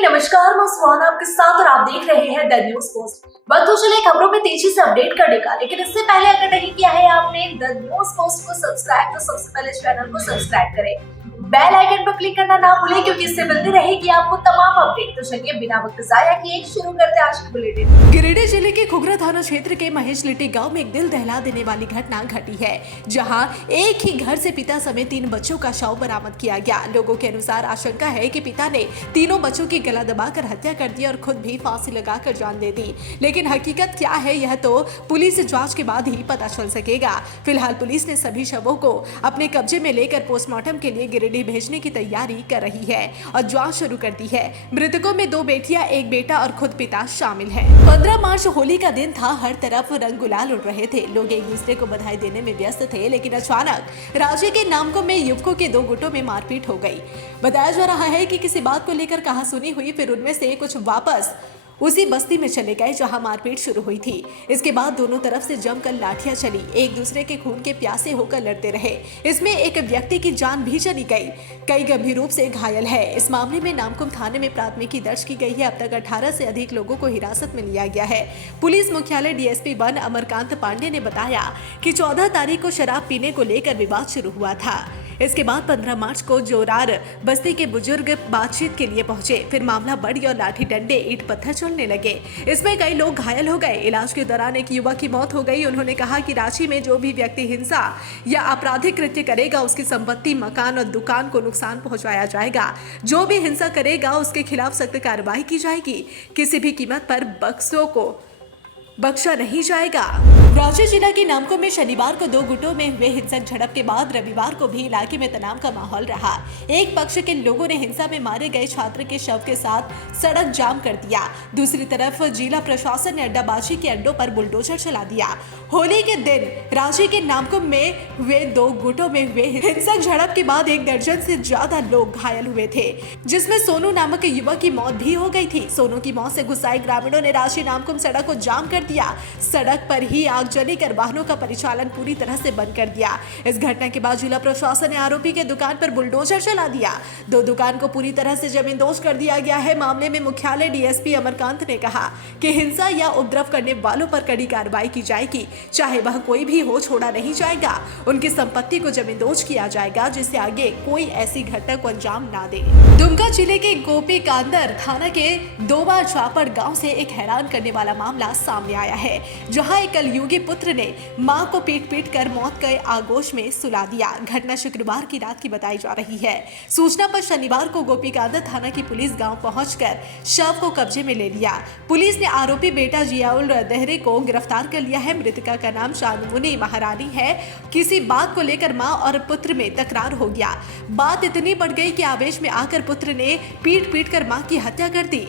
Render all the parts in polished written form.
नमस्कार, मैं सुहाना आपके साथ और आप देख रहे हैं द न्यूज पोस्ट। वक्त तो चले खबरों में तेजी से अपडेट करने का, लेकिन इससे पहले अगर नहीं किया है आपने द न्यूज पोस्ट को सब्सक्राइब तो सबसे पहले चैनल को सब्सक्राइब करें, बेल आइकन पर क्लिक करना ना भूलें क्योंकि इससे मिलती रहेगी आपको तमाम अपडेट। तो चलिए बिना वक्त जाया किए शुरू करते हैं आज की बुलेटिन। गिरिडीह जिले के खुगरा थाना क्षेत्र के महेश लिट्टी गांव में एक दिल दहला देने वाली घटना घटी है, जहां एक ही घर से पिता समेत 3 बच्चों का शव बरामद किया गया। लोगों के अनुसार आशंका है कि पिता ने तीनों बच्चों की गला दबाकर हत्या कर दी और खुद भी फांसी लगाकर जान दे दी, लेकिन हकीकत क्या है यह तो पुलिस जांच के बाद ही पता चल सकेगा। फिलहाल पुलिस ने सभी शवों को अपने कब्जे में लेकर पोस्टमार्टम के लिए गिरिडीह भेजने की तैयारी कर रही है और जांच शुरू कर दी है। मृतकों में 2 बेटियां, 1 बेटा और खुद पिता शामिल है। 15 मार्च होली का दिन था, हर तरफ रंग गुलाल उड़ रहे थे। लोग एक दूसरे को बधाई देने में व्यस्त थे, लेकिन अचानक राज्य के नामकों में युवकों के 2 गुटों में मारपीट हो गई। बताया जा रहा है कि किसी बात को लेकर कहासुनी हुई, फिर उनमें से कुछ वापस उसी बस्ती में चले गए जहां मारपीट शुरू हुई थी। इसके बाद दोनों तरफ से जमकर लाठियां चली, एक दूसरे के खून के प्यासे होकर लड़ते रहे। इसमें एक व्यक्ति की जान भी चली गई, कई गंभीर रूप से घायल है। इस मामले में नामकुम थाने में प्राथमिकी दर्ज की गई है। अब तक 18 से अधिक लोगों को हिरासत में लिया गया है। पुलिस मुख्यालय डीएसपी 1 अमरकांत पांडे ने बताया कि 14 तारीख को शराब पीने को लेकर विवाद शुरू हुआ था। इसके बाद 15 मार्च को जोरार बस्ती के बुजुर्ग बातचीत के लिए पहुंचे, फिर मामला बड़ी और लाठी डंडे ईंट पत्थर चलने लगे। इसमें कई लोग घायल हो गए। इलाज के दौरान एक युवक की मौत हो गई। उन्होंने कहा कि रांची में जो भी व्यक्ति हिंसा या आपराधिक कृत्य करेगा उसकी संपत्ति, मकान और दुकान को नुकसान पहुंचाया जाएगा। जो भी हिंसा करेगा उसके खिलाफ सख्त कार्रवाई की जाएगी। किसी भी कीमत पर बक्सों को बख्शा नहीं जाएगा। रांची जिला के नामकों में शनिवार को 2 गुटों में हुए हिंसक झड़प के बाद रविवार को भी इलाके में तनाव का माहौल रहा। एक पक्ष के लोगों ने हिंसा में मारे गए छात्र के शव के साथ सड़क जाम कर दिया। दूसरी तरफ जिला प्रशासन ने अड्डाबाजी के अड्डों पर बुलडोजर चला दिया। होली के दिन रांची के नामकुम में हुए 2 गुटों में हुए हिंसक झड़प के बाद 1 दर्जन से ज्यादा लोग घायल हुए थे, जिसमें सोनू नामक युवक की मौत भी हो गई थी। सोनू की मौत से गुस्साए ग्रामीणों ने रांची नामकुम सड़क को जाम कर दिया। सड़क पर ही आगजनी कर वाहनों का परिचालन पूरी तरह से बंद कर दिया। इस घटना के बाद जिला प्रशासन ने आरोपी के दुकान पर बुलडोजर चला दिया। 2 दुकान को पूरी तरह से जमींदोज कर दिया गया है। मामले में मुख्यालय डीएसपी अमरकांत ने कहा कि हिंसा या उपद्रव करने वालों पर कड़ी कार्रवाई की जाएगी, चाहे वह कोई भी हो, छोड़ा नहीं जाएगा। उनकी संपत्ति को जमींदोज किया जाएगा, जिससे आगे कोई ऐसी घटना को अंजाम ना दे। दुमका जिले के गोपीकांदर थाना के दोबा चापड़ गांव से एक हैरान करने वाला मामला सामने आया है, जहां एक कलयुगी पुत्र ने मां को पीट कर मौत के आगोश में सुला दिया। घटना शुक्रवार की रात की बताई जा रही है। सूचना पर शनिवार को गोपीकांदर थाना की पुलिस गांव पहुंचकर शव को कब्जे में ले लिया। पुलिस ने आरोपी बेटा जियाउल दहरे को गिरफ्तार कर लिया है। मृतका का नाम शानमुनी महारानी है। किसी बात को लेकर मां और पुत्र में तकरार हो गया। बात इतनी बढ़ गई कि आवेश में आकर पुत्र ने पीट कर मां की हत्या कर दी।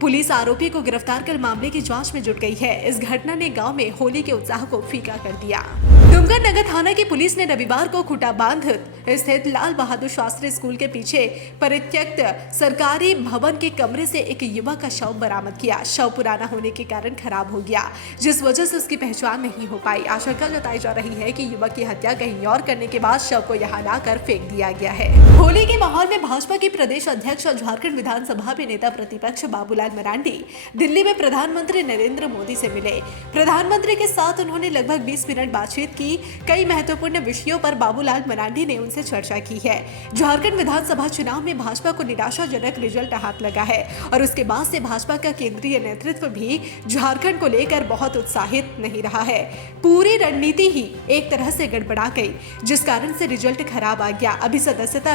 पुलिस आरोपी को गिरफ्तार कर मामले की जांच में जुट गई है। इस घटना ने गांव में होली के उत्साह को फीका कर दिया। डूमगढ़ नगर थाना की पुलिस ने रविवार को खुटा बांध स्थित लाल बहादुर शास्त्री स्कूल के पीछे परित्यक्त सरकारी भवन के कमरे से एक युवक का शव बरामद किया। शव पुराना होने के कारण खराब हो गया, जिस वजह से उसकी पहचान नहीं हो पाई। आशंका जताई जा रही है कि युवक की हत्या कहीं और करने के बाद शव को यहाँ लाकर फेंक दिया गया है। होली के माहौल में भाजपा के प्रदेश अध्यक्ष और झारखंड विधानसभा में नेता प्रतिपक्ष बाबूलाल मरांडी दिल्ली में प्रधानमंत्री नरेंद्र मोदी से मिले। प्रधानमंत्री के साथ उन्होंने लगभग 20 मिनट बातचीत की। कई महत्वपूर्ण विषयों पर बाबूलाल मरांडी ने उनसे चर्चा की है। झारखंड विधानसभा चुनाव में भाजपा को निराशाजनक रिजल्ट हाथ लगा है और उसके बाद से भाजपा का केंद्रीय नेतृत्व भी झारखंड को लेकर बहुत उत्साहित नहीं रहा है। पूरी रणनीति ही एक तरह से गड़बड़ा गई, जिस कारण से रिजल्ट खराब आ गया। अभी सदस्यता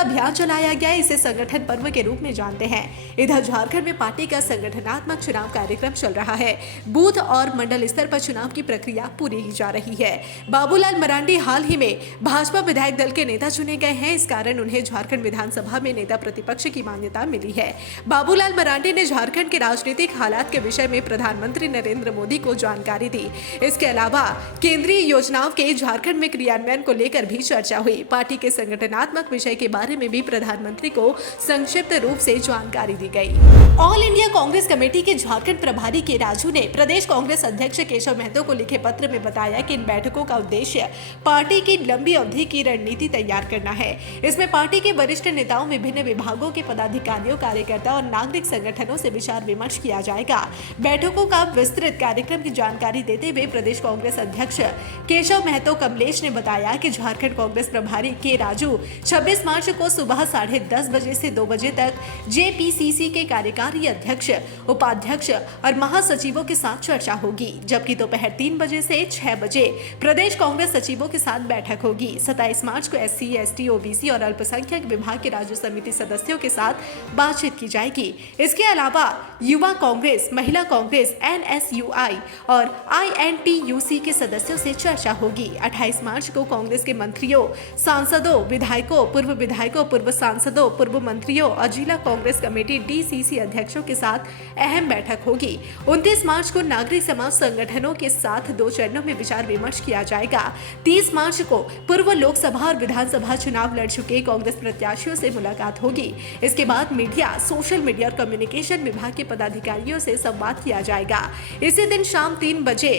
अभियान चलाया गया। इसे संगठन पर्व के रूप में जानते हैं। इधर झारखंड में पार्टी का संगठनात्मक चुनाव कार्यक्रम चल रहा है। बूथ और मंडल स्तर पर चुनाव की प्रक्रिया पूरी की जा रही है। बाबूलाल मरांडी हाल ही में भाजपा विधायक दल के नेता चुने गए हैं। इस कारण उन्हें झारखंड विधानसभा में नेता प्रतिपक्ष की मान्यता मिली है। बाबूलाल मरांडी ने झारखंड के राजनीतिक हालात के विषय में प्रधानमंत्री नरेंद्र मोदी को जानकारी दी। इसके अलावा केंद्रीय योजनाओं के झारखंड में क्रियान्वयन को लेकर भी चर्चा हुई। पार्टी के संगठनात्मक विषय के बारे में भी प्रधानमंत्री को संक्षिप्त रूप से जानकारी दी गई। ऑल इंडिया कांग्रेस कमेटी के झारखंड प्रभारी के राजू ने प्रदेश कांग्रेस अध्यक्ष केशव महतो को लिखे पत्र में बताया कि इन बैठकों का उद्देश्य पार्टी की लंबी अवधि की रणनीति तैयार करना है। इसमें पार्टी के वरिष्ठ नेताओं, विभिन्न विभागों के पदाधिकारियों, कार्यकर्ता और नागरिक संगठनों से विचार विमर्श किया जाएगा। बैठकों का विस्तृत कार्यक्रम की जानकारी देते हुए प्रदेश कांग्रेस अध्यक्ष केशव महतो कमलेश ने बताया कि झारखंड कांग्रेस प्रभारी के राजू 26 मार्च को सुबह 10:30 बजे से 2 बजे तक जेपीसीसी के कार्यकारी अध्यक्ष, उपाध्यक्ष और महासचिवों के साथ चर्चा होगी, जबकि दोपहर 3 बजे से 6 बजे प्रदेश कांग्रेस सचिवों के साथ बैठक होगी। 27 मार्च को SC, ST, OBC और अल्पसंख्यक विभाग के राज्य समिति सदस्यों के साथ बातचीत की जाएगी। इसके अलावा युवा कांग्रेस, महिला कांग्रेस, NSUI और INTUC के सदस्यों से चर्चा होगी। 28 मार्च को कांग्रेस के मंत्रियों, सांसदों, विधायकों, पूर्व सांसदों, पूर्व मंत्रियों और जिला कांग्रेस कमेटी DCC अध्यक्षों के साथ अहम बैठक होगी। 29 मार्च को नागरिक समाज संगठनों के साथ 2 चरणों में विचार विमर्श किया जाएगा। 30 मार्च को पूर्व लोकसभा और विधानसभा चुनाव लड़ चुके कांग्रेस प्रत्याशियों से मुलाकात होगी। इसके बाद मीडिया, सोशल मीडिया और कम्युनिकेशन विभाग के पदाधिकारियों से संवाद किया जाएगा। इसी दिन शाम 3 बजे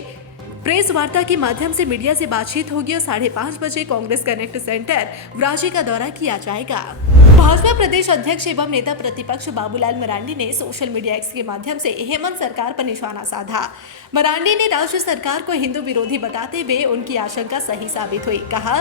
प्रेस वार्ता के माध्यम से मीडिया से बातचीत होगी और 5:30 बजे कांग्रेस कनेक्ट सेंटर रांची का दौरा किया जाएगा। भाजपा प्रदेश अध्यक्ष एवं नेता प्रतिपक्ष बाबूलाल मरांडी ने सोशल मीडिया एक्स के माध्यम से हेमंत सरकार पर निशाना साधा। मरांडी ने राज्य सरकार को हिंदू विरोधी बताते हुए उनकी आशंका सही साबित हुई। कहा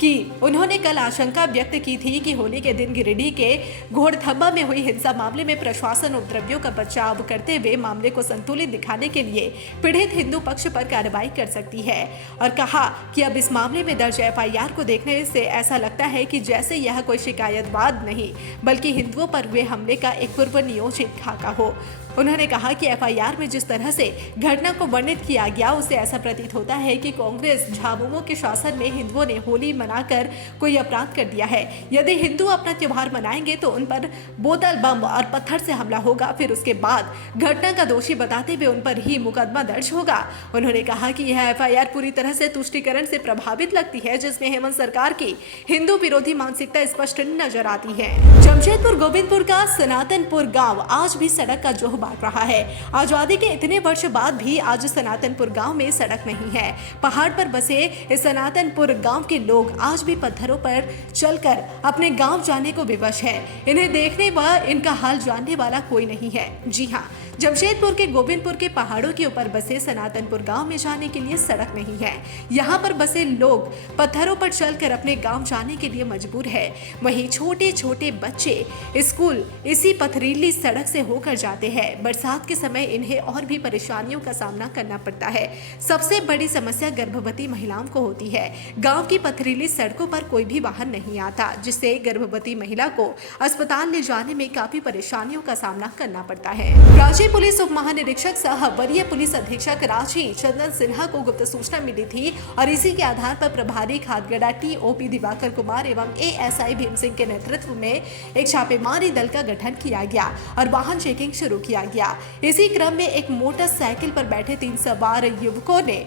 कि उन्होंने कल आशंका व्यक्त की थी कि होली के दिन गिरिडीह के घोड़थम्बा में हुई हिंसा मामले में प्रशासन उपद्रवियों का बचाव करते हुए मामले को संतुलित दिखाने के लिए पीड़ित हिंदू पक्ष पर कार्रवाई कर सकती है, और कहा कि अब इस मामले में दर्ज FIR को देखने से ऐसा लगता है कि जैसे यह कोई शिकायतवाद नहीं बल्कि हिंदुओं पर हुए हमले का एक पूर्व नियोजित खाका हो। उन्होंने कहा कि FIR में जिस तरह से घटना को वर्णित किया गया उससे ऐसा प्रतीत होता है कि कांग्रेस झामुमो के शासन में हिंदुओं ने होली मनाकर कोई अपराध कर दिया है। यदि हिंदू अपना त्योहार मनाएंगे तो उन पर बोतल, बम और पत्थर से हमला होगा, फिर उसके बाद घटना का दोषी बताते हुए उन पर ही मुकदमा दर्ज होगा। उन्होंने कहा कि यह FIR पूरी तरह से तुष्टीकरण से प्रभावित लगती है, जिसमें हेमंत सरकार की हिंदू विरोधी मानसिकता स्पष्ट नजर आती है। जमशेदपुर गोविंदपुर का सनातनपुर गाँव आज भी सड़क का जोह बांट रहा है। आजादी के इतने वर्ष बाद भी आज सनातनपुर गांव में सड़क नहीं है। पहाड़ पर बसे इस सनातनपुर गांव के लोग आज भी पत्थरों पर चलकर अपने गांव जाने को विवश है। इन्हें देखने व इनका हाल जानने वाला कोई नहीं है। जी हाँ, जमशेदपुर के गोविंदपुर के पहाड़ों के ऊपर बसे सनातनपुर गांव में जाने के लिए सड़क नहीं है। यहाँ पर बसे लोग पत्थरों पर चलकर अपने गांव जाने के लिए मजबूर है। वहीं छोटे छोटे बच्चे स्कूल इसी पथरीली सड़क से होकर जाते हैं। बरसात के समय इन्हें और भी परेशानियों का सामना करना पड़ता है। सबसे बड़ी समस्या गर्भवती महिलाओं को होती है। गांव की पथरीली सड़कों पर कोई भी वाहन नहीं आता, जिससे गर्भवती महिला को अस्पताल ले जाने में काफी परेशानियों का सामना करना पड़ता है। रांची पुलिस उप महानिरीक्षक सह वरीय पुलिस अधीक्षक रांची चंदन सिन्हा को गुप्त सूचना मिली थी और इसी के आधार पर प्रभारी खादगड़ा TOP दिवाकर कुमार एवं ASI भीम सिंह के नेतृत्व में एक छापेमारी दल का गठन किया गया और वाहन चेकिंग शुरू किया गया। इसी क्रम में एक मोटरसाइकिल पर बैठे 3 सवार युवकों ने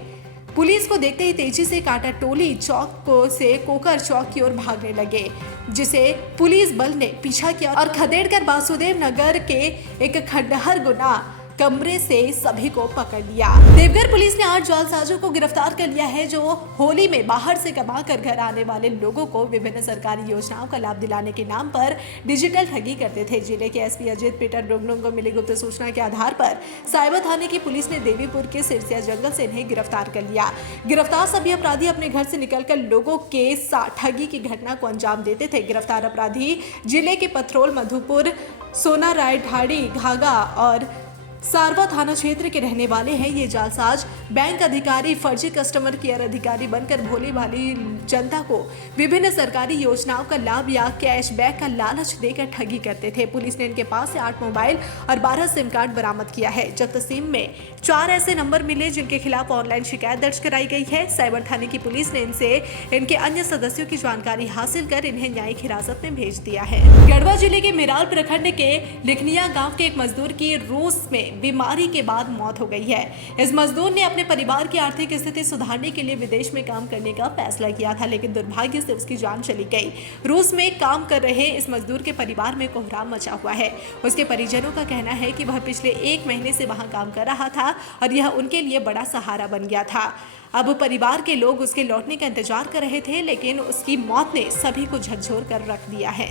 पुलिस को देखते ही तेजी से कांटा टोली चौक से कोकर चौक की ओर भागने लगे, जिसे पुलिस बल ने पीछा किया और खदेड़कर वासुदेव नगर के एक खंडहर गुना कमरे से सभी को पकड़ लिया। देवघर पुलिस ने 8 जालसाजों को गिरफ्तार कर लिया है, जो होली में बाहर से कमा कर घर आने वाले लोगों को विभिन्न सरकारी योजनाओं का लाभ दिलाने के नाम पर डिजिटल ठगी करते थे। जिले के SP अजित पीटर डुंगडुंग को मिली गुप्त सूचना के आधार पर साइबर थाने की पुलिस ने देवीपुर के सिरसिया जंगल से इन्हें गिरफ्तार कर लिया। गिरफ्तार सभी अपराधी अपने घर से निकलकर लोगों के साथ ठगी की घटना को अंजाम देते थे। गिरफ्तार अपराधी जिले के पथरोल, मधुपुर, सोनाराय, ढाड़ी, घाघा और सारवा थाना क्षेत्र के रहने वाले हैं। ये जालसाज बैंक अधिकारी, फर्जी कस्टमर केयर अधिकारी बनकर भोली भाली जनता को विभिन्न सरकारी योजनाओं का लाभ या कैशबैक का लालच देकर ठगी करते थे। पुलिस ने इनके पास से 8 मोबाइल और 12 सिम कार्ड बरामद किया है। जब्त सिम में 4 ऐसे नंबर मिले जिनके खिलाफ ऑनलाइन शिकायत दर्ज कराई गई है। साइबर थाने की पुलिस ने इनसे इनके अन्य सदस्यों की जानकारी हासिल कर इन्हें न्यायिक हिरासत में भेज दिया है। गढ़वा जिले के मेराल प्रखंड के लिखनिया गाँव के एक मजदूर की रूस में बीमारी के बाद मौत हो गई है। इस मजदूर ने अपने परिवार की आर्थिक स्थिति सुधारने के लिए विदेश में काम करने का फैसला किया था, लेकिन दुर्भाग्य से उसकी जान चली गई। रूस में काम कर रहे इस मजदूर के परिवार में कोहराम मचा हुआ है। उसके परिजनों का कहना है कि वह पिछले 1 महीने से वहां काम कर रहा था और यह उनके लिए बड़ा सहारा बन गया था। अब परिवार के लोग उसके लौटने का इंतजार कर रहे थे, लेकिन उसकी मौत ने सभी को झकझोर कर रख दिया है।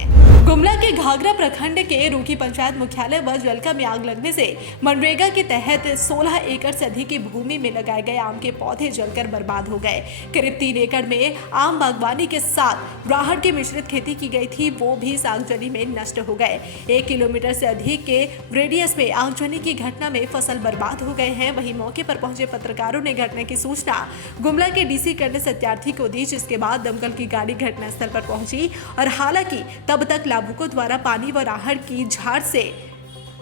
गुमला के घाघरा प्रखंड के रूकी पंचायत मुख्यालय व जलका में आग लगने से मनरेगा के तहत 16 एकड़ से अधिक की भूमि में लगाए गए आम के पौधे जलकर बर्बाद हो गए। करीब 3 एकड़ में आम बागवानी के साथ राहड़ की मिश्रित खेती की गई थी, वो भी इस आगजनी में नष्ट हो गए। 1 किलोमीटर से अधिक के रेडियस में आगजनी की घटना में फसल बर्बाद हो गए हैं। वहीं मौके पर पहुंचे पत्रकारों ने घटना की सूचना गुमला के डीसी करने सत्यार्थी को दी, जिसके बाद दमकल की गाड़ी घटनास्थल पर पहुंची और हालांकि तब तक लाभुकों द्वारा पानी व राहड़ की झाड़ से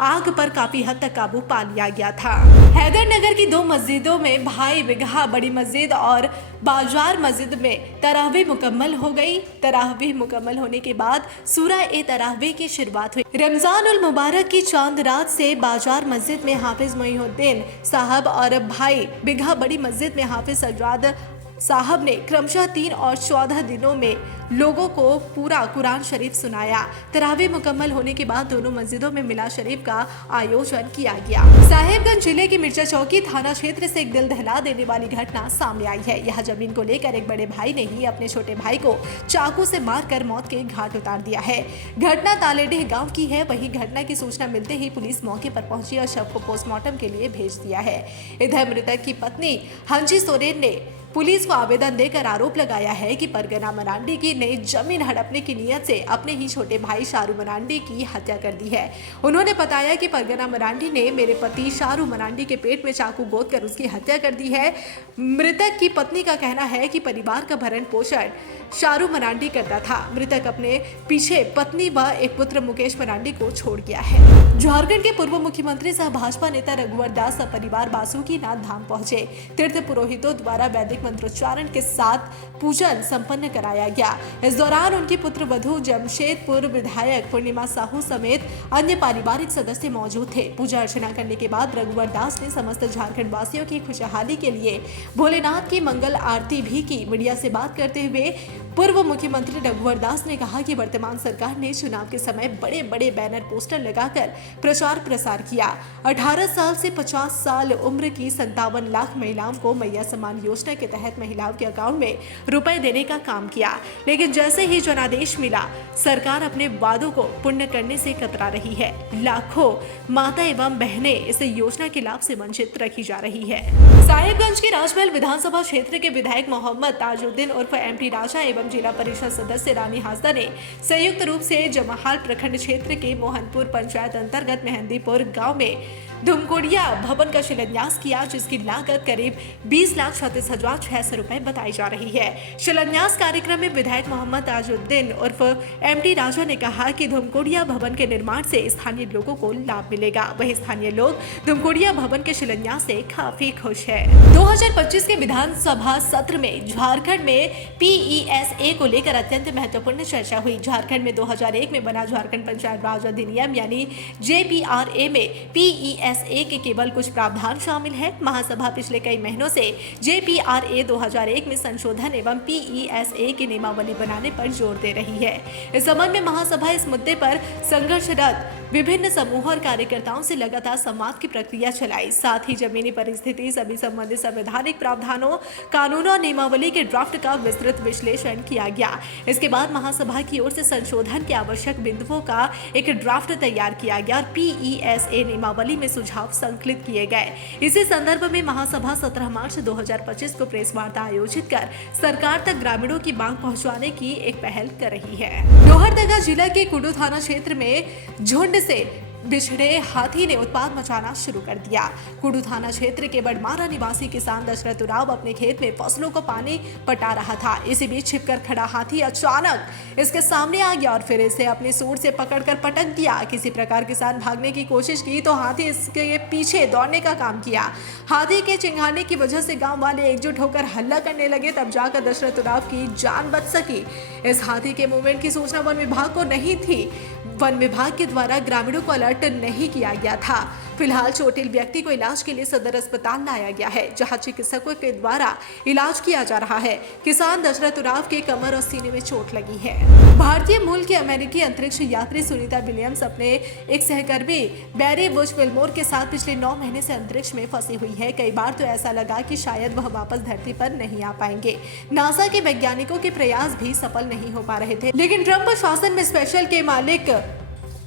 आग पर काफी हद तक काबू पा लिया गया था। हैदरनगर की 2 मस्जिदों में भाई बिगहा बड़ी मस्जिद और बाजार मस्जिद में तरावी मुकम्मल हो गई। तरावी मुकम्मल होने के बाद सूरह ए तरावी की शुरुआत हुई। रमजान उल मुबारक की चांद रात से बाजार मस्जिद में हाफिज मोइनुद्दीन साहब और भाई बिगहा बड़ी मस्जिद में हाफिज सज्जाद साहब ने क्रमशः 3 और 14 दिनों में लोगों को पूरा कुरान शरीफ सुनाया। तरावी मुकम्मल होने के बाद दोनों मस्जिदों में मिलाद शरीफ का आयोजन किया गया। साहिबगंज जिले के मिर्जा चौकी थाना क्षेत्र से एक दिल दहला देने वाली घटना सामने आई है। यह जमीन को लेकर एक बड़े भाई ने ही अपने छोटे भाई को चाकू से मारकर मौत के घाट उतार दिया है। घटना तालेडीह गांव की है। वहीं घटना की सूचना मिलते ही पुलिस मौके पर पहुंची और शव को पोस्टमार्टम के लिए भेज दिया है। इधर मृतक की पत्नी हंजी सोरेन ने पुलिस को आवेदन देकर आरोप लगाया है कि परगना मरांडी की ने जमीन हड़पने की नियत से अपने ही छोटे भाई शारू मरांडी की हत्या कर दी है। उन्होंने बताया कि परगना मरांडी ने मेरे पति शारू मरांडी के पेट में चाकू गोदकर उसकी हत्या कर दी है। मृतक की पत्नी का कहना है कि परिवार का भरण पोषण शारू मरांडी करता था। मृतक अपने पीछे पत्नी व एक पुत्र मुकेश मरांडी को छोड़ गया है। झारखंड के पूर्व मुख्यमंत्री सह भाजपा नेता रघुवर दास परिवार बासुकीनाथ धाम पहुंचे। तीर्थ पुरोहितों द्वारा वैदिक मंत्रोच्चारण के साथ पूजन संपन्न कराया गया। इस दौरान उनकी पुत्र वधू जमशेदपुर विधायक पूर्णिमा साहू समेत अन्य पारिवारिक सदस्य मौजूद थे। पूजा अर्चना करने के बाद रघुवर दास ने समस्त झारखंड वासियों की खुशहाली के लिए भोलेनाथ की मंगल आरती भी की। मीडिया से बात करते हुए पूर्व मुख्यमंत्री रघुवर दास ने कहा कि वर्तमान सरकार ने चुनाव के समय बड़े बड़े बैनर पोस्टर लगाकर प्रचार प्रसार किया। 18 साल से 50 साल उम्र की 57 लाख महिलाओं को मैया सम्मान योजना के तहत महिलाओं के अकाउंट में रुपए देने का काम किया, लेकिन जैसे ही जनादेश मिला सरकार अपने वादों को पूर्ण करने से कतरा रही है। लाखों माता एवं बहनें इस योजना के लाभ से वंचित रखी जा रही है। साहिबगंज के राजमहल विधानसभा क्षेत्र के विधायक मोहम्मद ताजुद्दीन उर्फ एमपी राजा एवं जिला परिषद सदस्य रानी हासदा ने संयुक्त रूप से जमाहाल प्रखंड क्षेत्र के मोहनपुर पंचायत अंतर्गत मेहंदीपुर गांव में धुमकोड़िया भवन का शिलान्यास किया, जिसकी लागत करीब 20,36,600 रुपए बताई जा रही है। शिलान्यास कार्यक्रम में विधायक मोहम्मद ताजुद्दीन उर्फ एमटी राजा ने कहा कि धुमकोड़िया भवन के निर्माण से स्थानीय लोगों को लाभ मिलेगा। वहीं स्थानीय लोग धुमकोड़िया भवन के शिलान्यास से काफी खुश है। 2025 के विधानसभा सत्र में झारखंड में PESA को लेकर अत्यंत महत्वपूर्ण चर्चा हुई। झारखंड में 2001 में बना झारखंड पंचायत राज अधिनियम यानी JPRA में PESA के केवल कुछ प्रावधान शामिल है। महासभा पिछले कई महीनों से JPRA 2001 में संशोधन एवं PESA की नियमावली बनाने पर जोर दे रही है। इस संबंध में महासभा इस मुद्दे पर संघर्षरत विभिन्न समूहों और कार्यकर्ताओं से लगातार संवाद की प्रक्रिया चलाई। साथ ही जमीनी परिस्थिति, सभी संबंधित संवैधानिक प्रावधानों, कानूनों और नियमावली के ड्राफ्ट का विस्तृत विश्लेषण किया गया। इसके बाद महासभा की ओर से संशोधन के आवश्यक बिंदुओं का एक ड्राफ्ट तैयार किया गया और PESA नियमावली में सुझाव संकलित किए गए। इसी संदर्भ में महासभा 17 मार्च 2025 को प्रेस वार्ता आयोजित कर सरकार तक ग्रामीणों की मांग पहुंचाने की एक पहल कर रही है। लोहरदगा जिला के कुडू थाना क्षेत्र में झुंड से बिछड़े हाथी ने उत्पात मचाना शुरू कर दिया। कुडू थाना क्षेत्र के बड़मारा निवासी किसान दशरथ उराव अपने खेत में फसलों को पानी पटा रहा था। इसी बीच छिपकर खड़ा हाथी अचानक इसके सामने आ गया और फिर इसे अपनी सूंड से पकड़कर पटक दिया। किसी प्रकार किसान भागने की कोशिश की तो हाथी इसके पीछे दौड़ने का काम किया। हाथी के चिंगाने की वजह से गांव वाले एकजुट होकर हल्ला करने लगे, तब जाकर दशरथ उराव की जान बच सकी। इस हाथी के मूवमेंट की सूचना वन विभाग को नहीं थी। वन विभाग के द्वारा ग्रामीणों को अलर्ट नहीं किया गया था। फिलहाल चोटिल व्यक्ति को इलाज के लिए सदर अस्पताल लाया गया है, जहां चिकित्सकों के द्वारा इलाज किया जा रहा है। किसान दशरथ उरांव के कमर और सीने में चोट लगी है। भारतीय मूल के अमेरिकी अंतरिक्ष यात्री सुनीता विलियम्स अपने एक सहकर्मी बैरी बुश विल्मोर के साथ पिछले 9 महीने से अंतरिक्ष में फंसी हुई है। कई बार तो ऐसा लगा कि शायद वह वापस धरती पर नहीं आ पाएंगे। नासा के वैज्ञानिकों के प्रयास भी सफल नहीं हो पा रहे थे, लेकिन ट्रंप शासन में स्पेशल के मालिक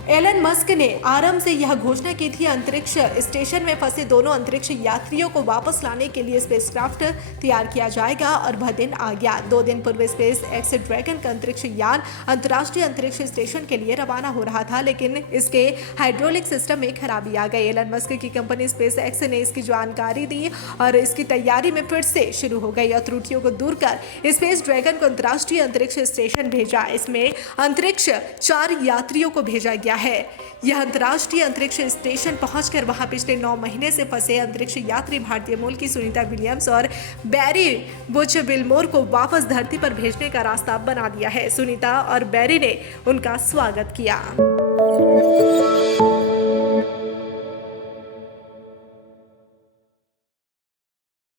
एलन मस्क ने आरंभ से यह घोषणा की थी, अंतरिक्ष स्टेशन में फंसे दोनों अंतरिक्ष यात्रियों को वापस लाने के लिए स्पेसक्राफ्ट तैयार किया जाएगा और वह दिन आ गया। 2 दिन पूर्व स्पेस एक्स ड्रैगन का अंतरिक्ष यान अंतर्राष्ट्रीय अंतरिक्ष स्टेशन के लिए रवाना हो रहा था, लेकिन इसके हाइड्रोलिक सिस्टम में खराबी आ गई। एलन मस्क की कंपनी स्पेस एक्स ने इसकी जानकारी दी और इसकी तैयारी में फिर से शुरू हो गई और त्रुटियों को दूर कर स्पेस ड्रैगन को अंतर्राष्ट्रीय अंतरिक्ष स्टेशन भेजा। इसमें अंतरिक्ष 4 यात्रियों को भेजा गया है। यह अंतर्राष्ट्रीय अंतरिक्ष स्टेशन पहुंचकर वहां पिछले 9 महीने से फंसे अंतरिक्ष यात्री भारतीय मूल की सुनीता विलियम्स और बैरी बुच विल्मोर को वापस धरती पर भेजने का रास्ता बना दिया है। सुनीता और बैरी ने उनका स्वागत किया।